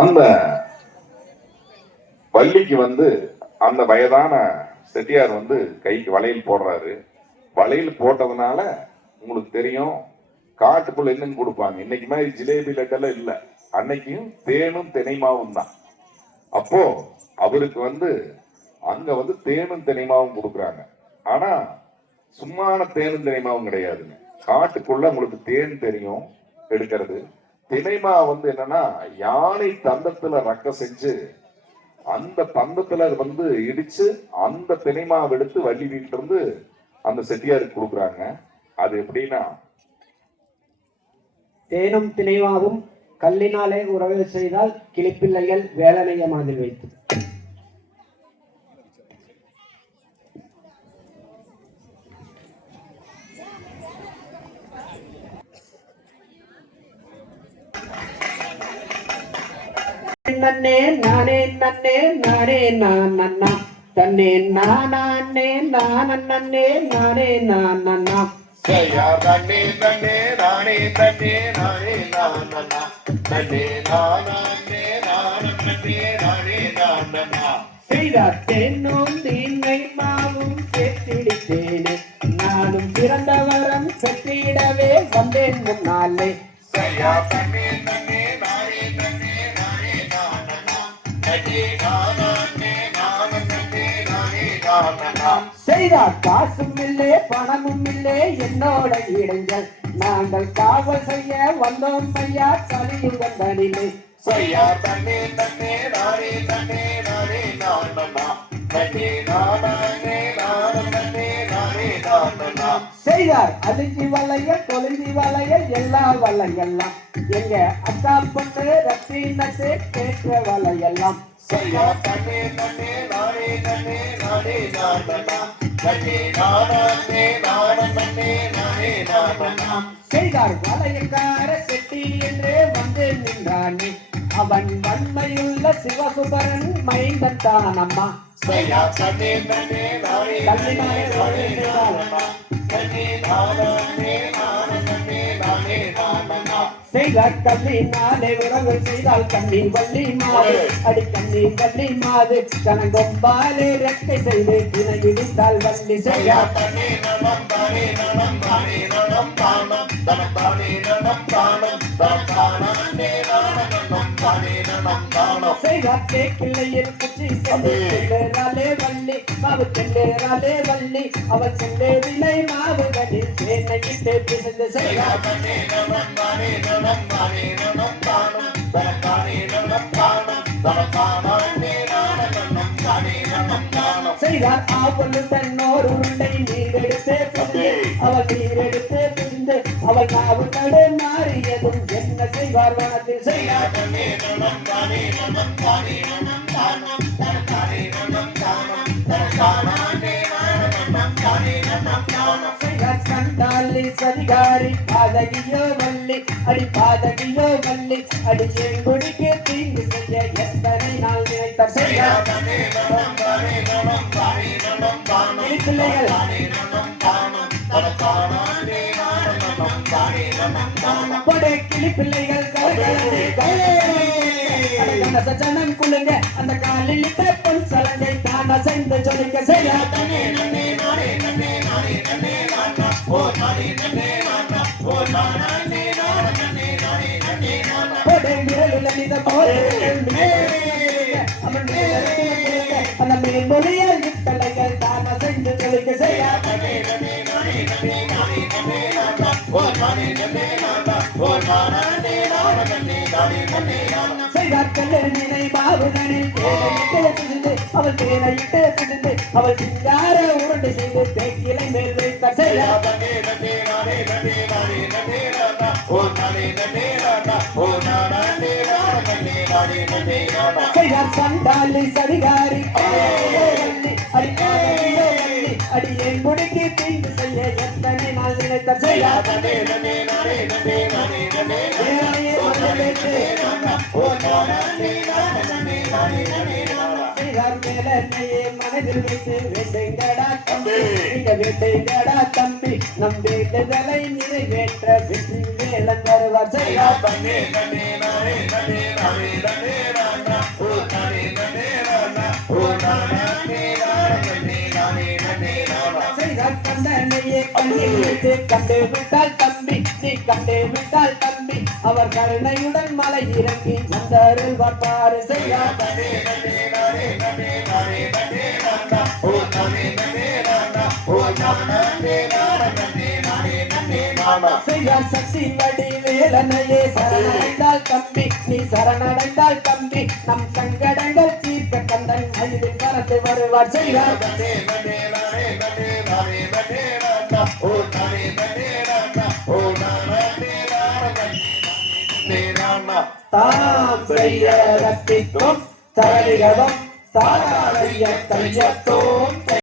அந்த வள்ளிக்கு அந்த வயதான செட்டியார் கைக்கு வளையல் போடுறாரு. வளையல் போட்டதுனால உங்களுக்கு தெரியும் காட்டுக்குள்ள என்னன்னு கொடுப்பாங்க. இன்னைக்கு மாதிரி ஜிலேபி லட்டெல்லாம் இல்ல. அன்னைக்கும் தேனும் தினைமாவும் தான். அப்போ அவருக்கு அங்க தேனும் தினைமாவும் கொடுக்குறாங்க. ஆனா சும்மான தேனும் தினைமாவும் கிடையாதுங்க. காட்டுக்குள்ள உங்களுக்கு தேன் தெரியும் எடுக்கிறது. தினைமா என்னன்னா யானை தந்தத்துல ரக்க செஞ்சு அந்த தந்தத்துல இடிச்சு அந்த தினைமாவை எடுத்து வள்ளி வீட்டுல இருந்து அந்த செட்டியாருக்கு கொடுக்குறாங்க. அது எப்படின்னா தேனும் தினைமாவும் கல்லினாலே உறவு செய்தால் கிளிப்பிள்ளைகள் வேலனைய மனதில் வைத்து நன்னே நானே நன்னே நானே நான் நன்னா தன்னே நானே நான் நன்னே நானே நான் நன்னா செய்யா தன்னே நன்னே நானே தன்னே நானே நான் நன்னா தன்னே நானே நான் நன்னே நானே நான் நன்னா செய்தார் தேனும் தீனை மாவும் சேர்த்திடித்தேனே நானும் பிறந்த வரம் பெற்றிடவே வந்தேன் முன்னாலே செய்யா தன்னே நன்னே நானே தன்னே செய்தார் காசும் இல்லே பணமும் இல்லே என்னோட இடைஞ்சல் நாங்கள் காவல் செய்ய வந்தோம் ஐயா கலியுகம் தனிலே செய்யா தன்னே தன்னே நானே தன்னே நானே நான் நன்னா தன்னே நானே நான் தன்னே நானே நான் நன்னா செய்தார் அழிஞ்சி வளைய தொலைஞ்சி வளைய எல்லா வளையெல்லாம் எங்க அக்கா பொண்ணு ரத்தினத்தை கேட்ட வளையெல்லாம் செய்யா தன்னே தன்னே நானே தன்னே நானே நான் நன்னா தன்னே நானே நான் தன்னே நானே நான் நன்னா செய்தார் வளையக்கார செட்டி என்றே வந்து நின்றானே அவன் வன்மையுள்ள சிவசுபரன் மைந்தன் தான் அம்மா செய்யா தன்னே தன்னே நானே கல்லினாலே உறவு செய்தால் தன்னே நானே நான் தன்னே நானே நான் நன்னா செய்தார் கல்லினாலே உறவு செய்தால் கண்ணி வள்ளி மாது அடி கண்ணி வள்ளி மாது கனங்கொம்பாலே ரெக்கை செய்து தினை இடித்தால் வள்ளி செய்யா தன்னே நலம் தானே நலம் தானே நலம் தானம் தனம் தானே நலம் தானம் தனம் தானே நலம் தானே நலம் தானம் செய்தார் தேக்கிள்ளையில் குச்சி செல்லேராலே வள்ளி மாவு செல்லேராலே வள்ளி அவள் செல்லே விலை மாவுகளில் தேனை இட்டு பிசைந்து செய்யா தன்னே நலம் தானே நலம் தானே நலம் தானம் தனம் தானே நலம் தானம் தனம் தானே நலம் தானே நலம் தானம் செய்தார் ஆவலு தன்னோர் உருண்டை நீர் எடுத்து பிரிந்து அவள் நீர் எடுத்து பிரிந்து அவள் நாவு நடு மாறியதும் என்ன செய்வார் வனத்தில் செய்யா தன்னே நலம் தானே நலம் தானே நலம் தானம் தனம் தானே நலம் தானம் தனம் தானே நலம் தானே நலம் தானம் செய்தார் சண்டாலி சதிகாரி பாதகியோ வள்ளி அடி பாதகியோ வள்ளி அடி செங்குடிக்கு தீங்கு செய்ய எத்தனை நாள் நினைத்தார் செய்யா செய்தார் தன்னே நலம் தானே நலம் தானே நலம் தானம் பிள்ளைகள் தானே நலம் தானம் தனம் தானே நலம் தானே நலம் தானம் கொடை கிளி பிள்ளைகள் சச்சனம் குழுங்க அந்த காலில் பொன் சலங்கை தான செய்து சொல்லிக்க செய்யா தன்னே நன்னே நானே நன்னே நானே நன்னே நானா ஓ நானே நன்னே நானா ஓ நானே நானா நன்னே நானே நன்னே நானா கொடை விரலுள்ள நித போல் அவன் அந்த மேல்மொழியால் பிள்ளைகள் தான செய்து சொல்லிக்க செய்யா தன்னே நன்னே நானே நன்னே நானே நன்னே நானா ஓ நானே நன்னே நானா ஓ நானே நானா நன்னே நானே நன்னே நானா செய்தார் கல்லர் நினை பாவுதனில் தேனையிட்டு பிடிந்து அவள் தேனையிட்டு பிடிந்து அவள் சிங்கார உருண்டு செய்து தேக்கிலை மேல் வைத்தார் செய்யா செய்தார் தன்னே நன்னே நானே நன்னே நானே நன்னே நானா ஓ நானே நன்னே நானா ஓ நானே நானா நன்னே நானே நன்னே நானா செய்தார் சண்டாலி சதிகாரி வள்ளி அடி வள்ளி அடி என் முடிக்கு தீங்கு செய்ய எத்தனை நாள் நினைத்தார் செய்யா செய்தார் தன்னே நன்னே நானே நன்னே நானே நன்னே தேனையே மனதிற்கு ஓ நானே நானா நன்னே நானே நன்னே நானா செய்தார் மேலையே மனதில் வைத்து வேண்டுங்கடா தம்பி இங்க வேண்டுங்கடா தம்பி நம் வேண்டுதலை நிறைவேற்ற வெற்றி வேலன் வருவார் செய்யா செய்தார் தன்னே நன்னே நானே நன்னே நானே நன்னே செய்தால் கண்டனையே கண்ணில் வைத்து கண்டு விட்டால் தம்பி நீ கண்டு விட்டால் தம்பி அவர் கருணையுடன் மலை இறங்கி வந்தாரில் வாப்பாறு செய்தார் செய்தார் சக்தி வடி வேலனையே சரணடைந்தால் தம்பி நீ சரணடைந்தால் தம்பி நம் சங்கடங்கள் தீர்க்க கந்தன் மயிலில் பறந்து வருவார் செய்தார் தாம் செய்ய ரத்திக்கும் தரணிகவம் தாராளைய தையத்தோ